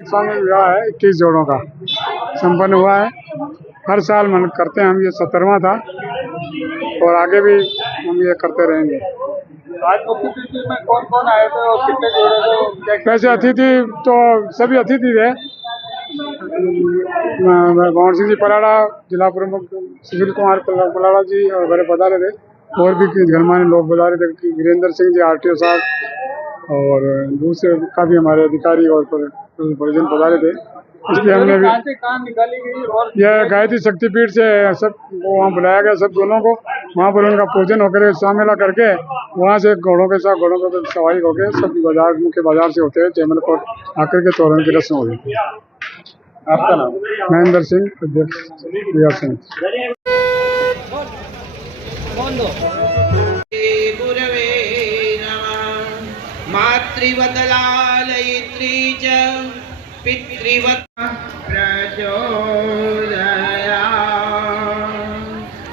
स्वामी विवाह है 21 जोड़ों का संपन्न हुआ है। हर साल मन करते हैं हम, ये 17वां था और आगे भी हम ये करते रहेंगे। आज मुख्य अतिथि में कौन कौन आए थे और कितने जोड़े थे? वैसे अतिथि तो सभी अतिथि थे। भंवर सिंह जी पलाड़ा, जिला प्रमुख सुशील कुमार पलाड़ा जी और बड़े पधारे थे। और भी गणमान्य लोग पधारे थे, वीरेंद्र सिंह जी RTO साहब और दूसरे काफी हमारे अधिकारी और परिजन पधारे थे। इसलिए हमने भी कहाँ निकाली गई और यह गायत्री शक्तिपीठ से सब को वहाँ बुलाया गया, सब दोनों को वहाँ पर उनका पूजन होकर शामिल करके वहाँ से घोड़ों के साथ घोड़ों को सवारी होकर सब बाजार मुख्य बाजार से होते हैं जयमल कोट आकर के तोरण की रस्म होगी। आपका नाम? महेंद्र सिंह, अध्यक्ष रिया सिंह। गुरवे नमः। मातृवदलालयित्री च पितृवत् प्रचोदयात्।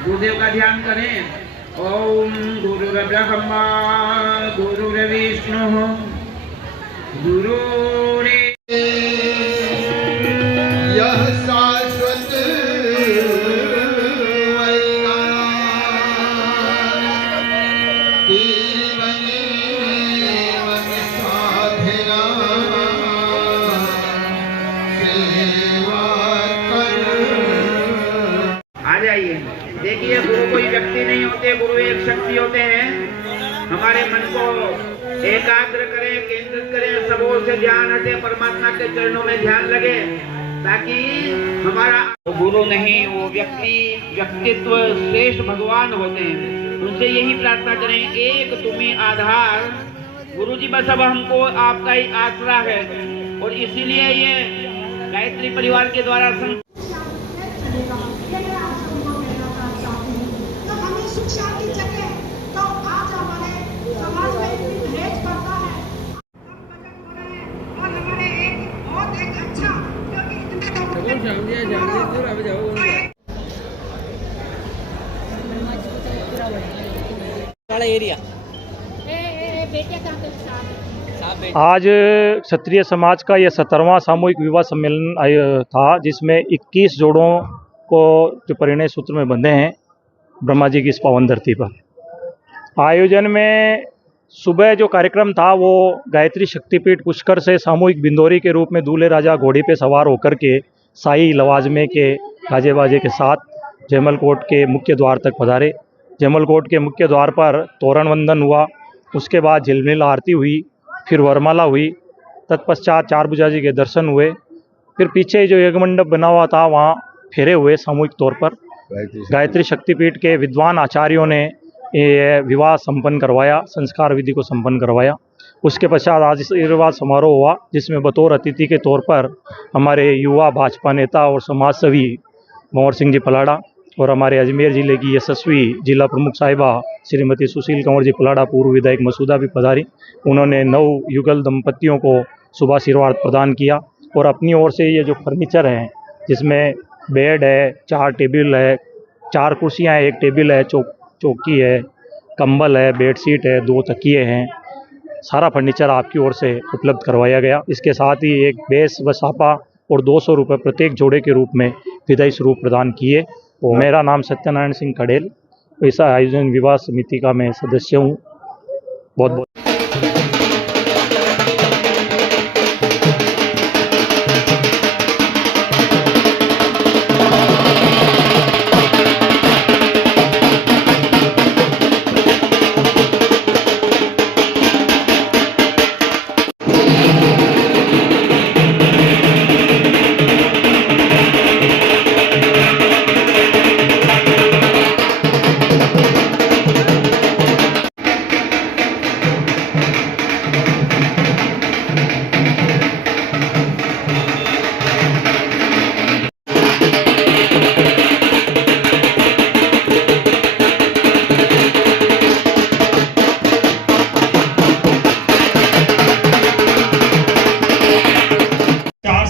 गुरुदेव का ध्यान करें। ओम गुरुर्ब्रह्मा गुरुर्विष्णु गुरुरेव यह शाश्वत आ जाइए। देखिए, गुरु कोई व्यक्ति नहीं होते, गुरु एक शक्ति होते हैं। हमारे मन को एकाग्र करें, केंद्रित करें, सब ओर से ध्यान हटे, परमात्मा के चरणों में ध्यान लगे, ताकि हमारा गुरु नहीं, वो व्यक्तित्व श्रेष्ठ भगवान होते हैं। उनसे यही प्रार्थना करें, एक तुम्हें आधार। गुरु जी बस अब हमको आपका ही आसरा है और इसीलिए ये गायत्री परिवार के द्वारा शिक्षा की जगह तो आज हमारे समाज में इतनी दहेज प्रथा है, और हमारे एक अच्छा एरिया आज क्षत्रिय समाज का यह 17वां सामूहिक विवाह सम्मेलन था, जिसमें 21 जोड़ों को जो परिणय सूत्र में बंधे हैं ब्रह्मा जी की इस पावन धरती पर। आयोजन में सुबह जो कार्यक्रम था वो गायत्री शक्तिपीठ पुष्कर से सामूहिक बिंदोरी के रूप में दूल्हे राजा घोड़ी पे सवार होकर के शाही लवाजमे के गाजे बाजे के साथ जयमल कोट के मुख्य द्वार तक पधारे। जयमल कोट के मुख्य द्वार पर तोरण वंदन हुआ, उसके बाद झिलमिल आरती हुई, फिर वरमाला हुई, तत्पश्चात चारभुजा जी के दर्शन हुए, फिर पीछे जो यज्ञ मंडप बना हुआ था वहाँ फेरे हुए सामूहिक तौर पर। गायत्री शक्तिपीठ के विद्वान आचार्यों ने ये विवाह संपन्न करवाया, संस्कार विधि को संपन्न करवाया। उसके पश्चात आशीर्वाद समारोह हुआ, जिसमें बतौर अतिथि के तौर पर हमारे युवा भाजपा नेता और समाज सेवी भंवर सिंह जी पलाड़ा और हमारे अजमेर जिले की यशस्वी जिला प्रमुख साहिबा श्रीमती सुशील कंवर जी पलाड़ा, पूर्व विधायक मसूदा भी पधारी। उन्होंने 9 युगल दंपतियों को शुभाशीर्वाद प्रदान किया और अपनी ओर से ये जो फर्नीचर है, जिसमें बेड है, 4 टेबल है, 4 कुर्सियाँ हैं, 1 टेबल है, चौकी है, कंबल है, बेडशीट है, 2 तकिए हैं, सारा फर्नीचर आपकी ओर से उपलब्ध करवाया गया। इसके साथ ही एक बेस व सापा और 200 रुपये प्रत्येक जोड़े के रूप में विदाई स्वरूप प्रदान किए। और मेरा नाम सत्यनारायण सिंह कड़ेल, ऐसा आयोजन विवाह समिति का मैं सदस्य हूँ। बहुत बहुत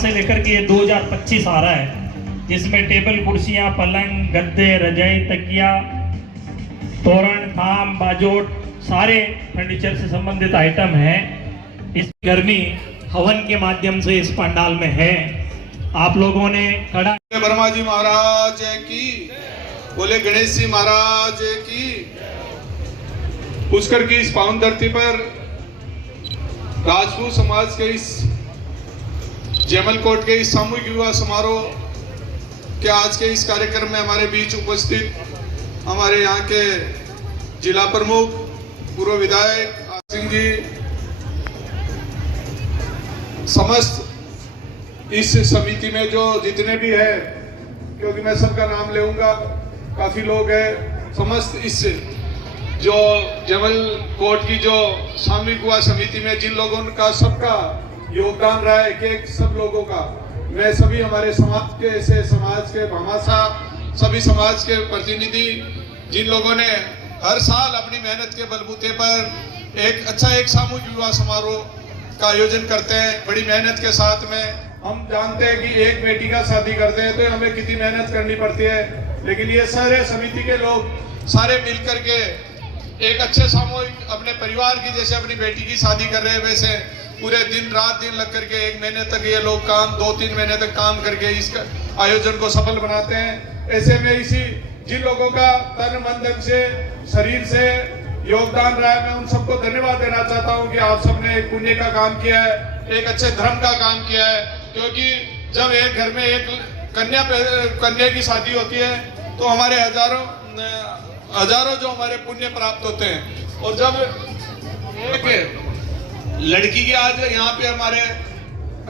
लेकर के 2025 आ रहा है, जिसमें टेबल, कुर्सियां, पलंग, गद्दे, रजाई, तकिया, तोरण, थाम, बाजोट, सारे फर्नीचर से संबंधित आइटम हैं। इस गर्मी हवन के माध्यम से इस पंडाल में है। आप लोगों ने खड़ा वर्मा जी महाराज की, बोले गणेश जी महाराज की। पुष्कर की इस पावन धरती पर राजपूत समाज के इस जमलकोट के इस सामूहिक विवाह समारोह के आज के इस कार्यक्रम में हमारे बीच उपस्थित हमारे यहाँ के जिला प्रमुख पूर्व विधायक सिंह जी, समस्त इस समिति में जो जितने भी है, क्योंकि मैं सबका नाम लेऊंगा, काफी लोग हैं, समस्त इस जो जमलकोट की जो सामूहिक विवाह समिति में जिन लोगों का सबका योगदान रहा है, एक सब लोगों का, मैं सभी हमारे समाज के से समाज के भामाशाह, सभी समाज के प्रतिनिधि जिन लोगों ने हर साल अपनी मेहनत के बलबूते पर एक सामूहिक विवाह समारोह का आयोजन करते हैं बड़ी मेहनत के साथ में। हम जानते हैं कि एक बेटी का शादी करते हैं तो हमें कितनी मेहनत करनी पड़ती है, लेकिन ये सारे समिति के लोग सारे मिलकर के एक अच्छे सामूहिक अपने परिवार की जैसे अपनी बेटी की शादी कर रहे हैं, वैसे पूरे दिन रात लग करके 1 महीने तक ये लोग काम 2-3 महीने तक काम करके इस आयोजन को सफल बनाते हैं। ऐसे में इसी जिन लोगों का तन मन धन से शरीर से योगदान रहा है, मैं उन सबको धन्यवाद देना चाहता हूं कि आप सबने एक पुण्य का काम किया है, एक अच्छे धर्म का काम किया है। क्योंकि जब एक घर में एक कन्या की शादी होती है तो हमारे हजारों जो हमारे पुण्य प्राप्त होते हैं। और जब एक लड़की की आज यहाँ पे हमारे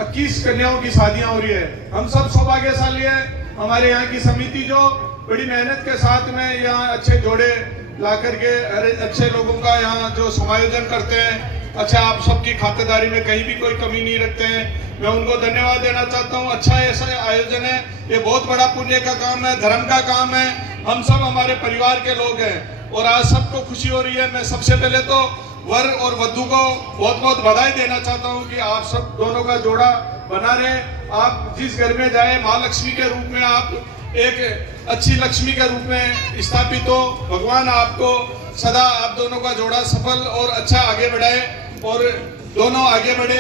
21 कन्याओं की शादियां हो रही है, हम सब सौभाग्यशाली हैं। हमारे यहाँ की समिति जो बड़ी मेहनत के साथ में यहाँ अच्छे जोड़े ला करके अच्छे लोगों का यहाँ जो समायोजन करते हैं, अच्छा आप सबकी खातिरदारी में कहीं भी कोई कमी नहीं रखते हैं, मैं उनको धन्यवाद देना चाहता हूँ। अच्छा ऐसा आयोजन है, ये बहुत बड़ा पुण्य का काम है, धर्म का काम है। हम सब हमारे परिवार के लोग हैं और आज सबको खुशी हो रही है। मैं सबसे पहले तो वर और वधू को बहुत बहुत बधाई देना चाहता हूँ कि आप सब दोनों का जोड़ा बना रहे। आप जिस घर में जाए महालक्ष्मी के रूप में आप एक अच्छी लक्ष्मी के रूप में स्थापित हो। भगवान आपको सदा आप दोनों का जोड़ा सफल और अच्छा आगे बढ़ाए और दोनों आगे बढ़े,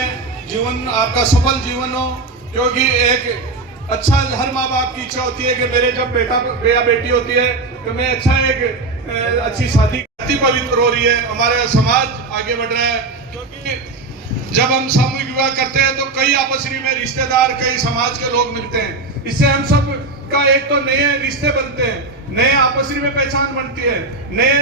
जीवन आपका सफल जीवन हो। क्योंकि एक अच्छा हर माँ बाप की इच्छा होती है कि मेरे जब बेटा या बेटी होती है तो मैं अच्छा एक अच्छी शादी पवित्र हो रही है, हमारा समाज आगे बढ़ रहा है। क्योंकि जब हम सामूहिक विवाह करते हैं तो कई आपसी में रिश्तेदार, कई समाज के लोग मिलते हैं, इससे हम सब का एक तो नए रिश्ते बनते हैं, नए आपसी में पहचान बनती है, नए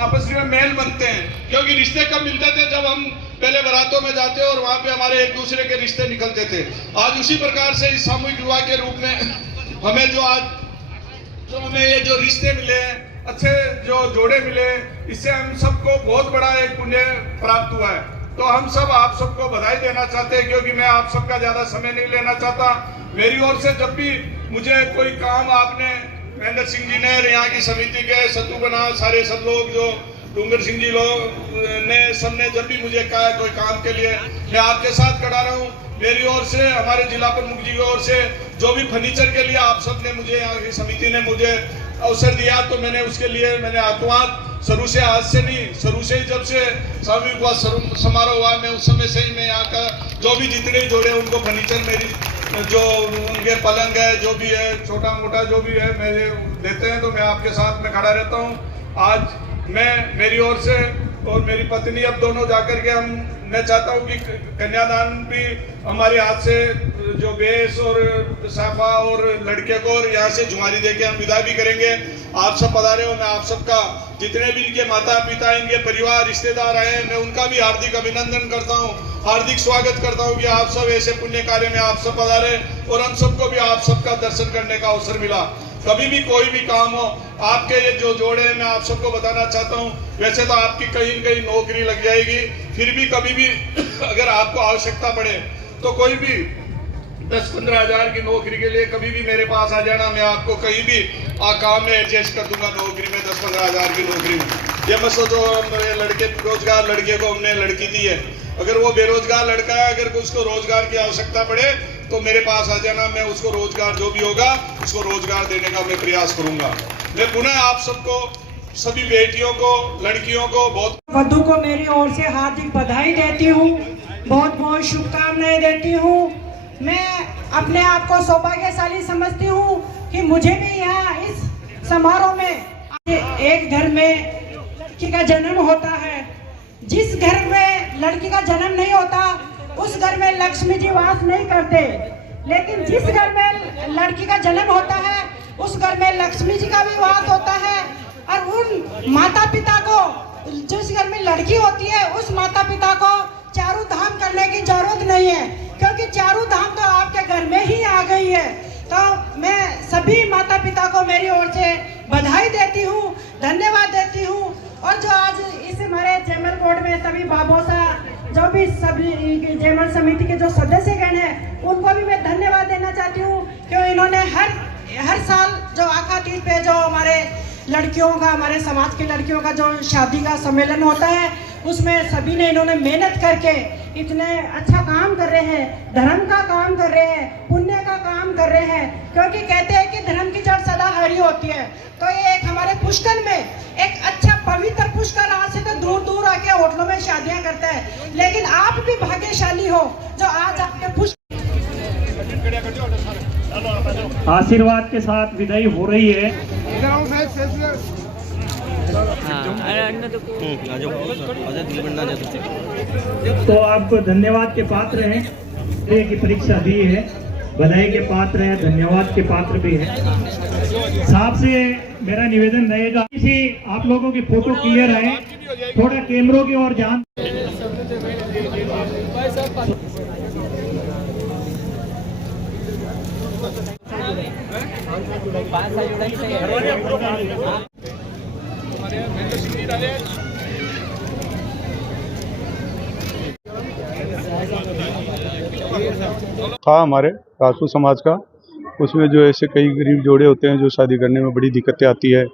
आपसी में मेल बनते हैं। क्योंकि रिश्ते कब मिलते थे? जब हम पहले बारातों में जाते और वहां पे हमारे एक दूसरे के रिश्ते निकलते थे। आज उसी प्रकार से इस सामूहिक विवाह के रूप में हमें हमें ये जो रिश्ते मिले, अच्छे जो जोड़े मिले, इससे हम सबको बहुत बड़ा एक पुण्य प्राप्त हुआ है। तो हम सब आप सबको बधाई देना चाहते हैं। क्योंकि मैं आप सबका ज्यादा समय नहीं लेना चाहता। मेरी ओर से जब भी मुझे कोई काम आपने महेंद्र सिंह जी ने, यहाँ की समिति के सत्तू बना सारे सब लोग जो डूंगर सिंह जी लोग ने सबने जब भी मुझे कहा है कोई काम के लिए, मैं आपके साथ खड़ा रहा हूँ। मेरी ओर से, हमारे जिला प्रमुख जी की ओर से जो भी फर्नीचर के लिए आप सब ने मुझे, यहाँ की समिति ने मुझे अवसर दिया, तो मैंने उसके लिए मैंने आत्मात शुरू से, आज से नहीं, शुरू से ही जब से सामूहिक विवाह समारोह हुआ, मैं उस समय से ही मैं यहाँ का जो भी जितने जोड़े उनको फर्नीचर मेरी जो उनके पलंग है, जो भी है छोटा मोटा जो भी है मेरे देते हैं, तो मैं आपके साथ में खड़ा रहता हूँ। आज मैं मेरी ओर से और मेरी पत्नी अब दोनों जाकर के मैं चाहता हूँ कि कन्यादान भी हमारे हाथ से जो बेस और साफा और लड़के को यहाँ से झुमारी देके हम विदा भी करेंगे। आप सब पधारे हो, मैं आप सबका जितने भी इनके माता पिता, इनके परिवार रिश्तेदार आए हैं, मैं उनका भी हार्दिक अभिनंदन करता हूँ, हार्दिक स्वागत करता हूँ कि आप सब ऐसे पुण्य कार्य में आप सब पधारे और हम सबको भी आप सबका दर्शन करने का अवसर मिला। कभी भी कोई भी काम हो, आपके ये जो जोड़े हैं, मैं आप सबको बताना चाहता हूँ, वैसे तो आपकी कहीं न कहीं नौकरी लग जाएगी, फिर भी कभी भी अगर आपको आवश्यकता पड़े तो कोई भी 10-15 हज़ार की नौकरी के लिए कभी भी मेरे पास आ जाना, मैं आपको कहीं भी काम में एडजस्ट कर दूंगा। नौकरी में 10-15 हज़ार की नौकरी में ये मत सोचो लड़के रोजगार, लड़के को हमने लड़की दी है, अगर वो बेरोजगार लड़का है, अगर उसको रोजगार की आवश्यकता पड़े तो मेरे पास आ जाना, मैं उसको रोजगार जो भी होगा उसको रोजगार देने का मैं प्रयास करूंगा। मैं पुनः आप सबको, सभी बेटियों को, लड़कियों को, बहुत वधू को मेरी ओर से हार्दिक बधाई देती हूँ। बहुत बहुत शुभकामनाएं देती हूँ। मैं अपने आप को सौभाग्यशाली समझती हूँ कि मुझे भी यहाँ इस समारोह में एक घर में लड़की का जन्म होता है। जिस घर में लड़की का जन्म नहीं होता उस घर में लक्ष्मी जी वास नहीं करते, लेकिन जिस घर में लड़की का जन्म होता है उस घर में लक्ष्मी जी का भी वास होता है। और उन माता पिता को, जिस घर में लड़की होती है उस माता पिता को चारों धाम करने की जरूरत नहीं है, क्योंकि चारों धाम तो आपके घर में ही आ गई है। तो मैं सभी माता पिता को मेरी ओर से बधाई देती हूँ, धन्यवाद देती हूँ। और जो आज इस हमारे जयमल कोर्ट में सभी बाबोसा, जो भी सभी जयमल समिति के जो सदस्यगण हैं, उनको भी मैं धन्यवाद देना चाहती हूँ, क्योंकि इन्होंने हर साल जो आखा तीज पे जो हमारे लड़कियों का, हमारे समाज की लड़कियों का जो शादी का सम्मेलन होता है उसमें सभी ने इन्होंने मेहनत करके इतने अच्छा काम कर रहे हैं, धर्म का काम कर रहे हैं, पुण्य का काम कर रहे हैं। क्योंकि कहते हैं कि धर्म की जड़ सदा हरी होती है। तो ये एक हमारे पुष्कर में एक अच्छा पवित्र पुष्कर, आज से तो दूर दूर आके होटलों में शादियां करता है, लेकिन आप भी भाग्यशाली हो जो आज आपके पुष्कर आशीर्वाद के साथ विदाई हो रही है। तो आप धन्यवाद के पात्र हैं, की परीक्षा दी है, बधाई के पात्र हैं, धन्यवाद के पात्र भी हैं। साहब से मेरा निवेदन रहेगा कि आप लोगों की फोटो क्लियर है, थोड़ा कैमरों की ओर ध्यान। था हमारे राजपूत समाज का, उसमें जो ऐसे कई गरीब जोड़े होते हैं जो शादी करने में बड़ी दिक्कतें आती है।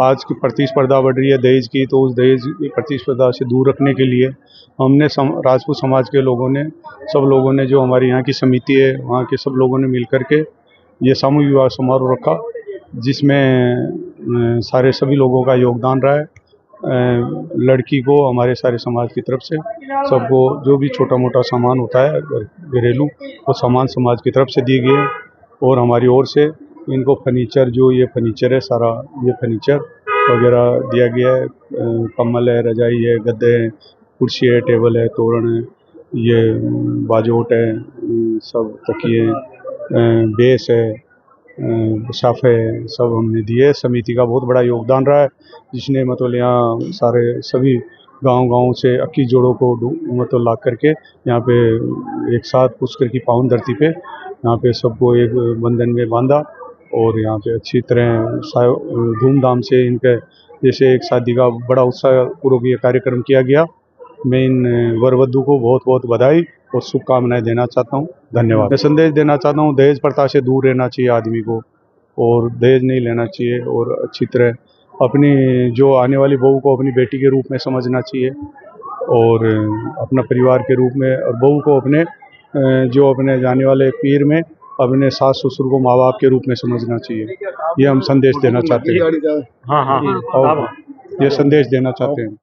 आज की प्रतिस्पर्धा बढ़ रही है दहेज की, तो उस दहेज की प्रतिस्पर्धा से दूर रखने के लिए हमने राजपूत समाज के लोगों ने, सब लोगों ने, जो हमारे यहाँ की समिति है वहाँ के सब लोगों ने मिल करके ये सामूहिक विवाह समारोह रखा, जिसमें सारे सभी लोगों का योगदान रहा है। लड़की को हमारे सारे समाज की तरफ से सबको जो भी छोटा मोटा सामान होता है घरेलू, वो सामान समाज की तरफ से दिए गए, और हमारी ओर से इनको फर्नीचर, जो ये फर्नीचर है सारा, ये फर्नीचर वगैरह दिया गया है। कम्बल है, रजाई है, गद्दे हैं, कुर्सी है, टेबल है, तोरण है, ये बाजोट है, सब तकिए, बेस है, साफे है, सब हमने दिए। समिति का बहुत बड़ा योगदान रहा है, जिसने मतलब यहाँ सारे सभी गांव से 21 जोड़ों को मतलब ला करके यहाँ पे एक साथ पुष्कर की पावन धरती पे यहाँ पे सबको एक बंधन में बांधा, और यहाँ पे अच्छी तरह धूमधाम से इनके जैसे एक शादी का बड़ा उत्साह पूर्वक ये कार्यक्रम किया गया। मैं इन वर वधू को बहुत बहुत बधाई और शुभकामनाएं देना चाहता हूँ। धन्यवाद। मैं संदेश देना चाहता हूँ, दहेज प्रथा से दूर रहना चाहिए आदमी को, और दहेज नहीं लेना चाहिए, और अच्छी तरह अपनी जो आने वाली बहू को अपनी बेटी के रूप में समझना चाहिए, और अपना परिवार के रूप में, और बहू को अपने जो अपने जाने वाले पीर में अपने सास ससुर को माँ बाप के रूप में समझना चाहिए। ये हम संदेश देना चाहते हैं। हाँ, ये संदेश देना चाहते हैं।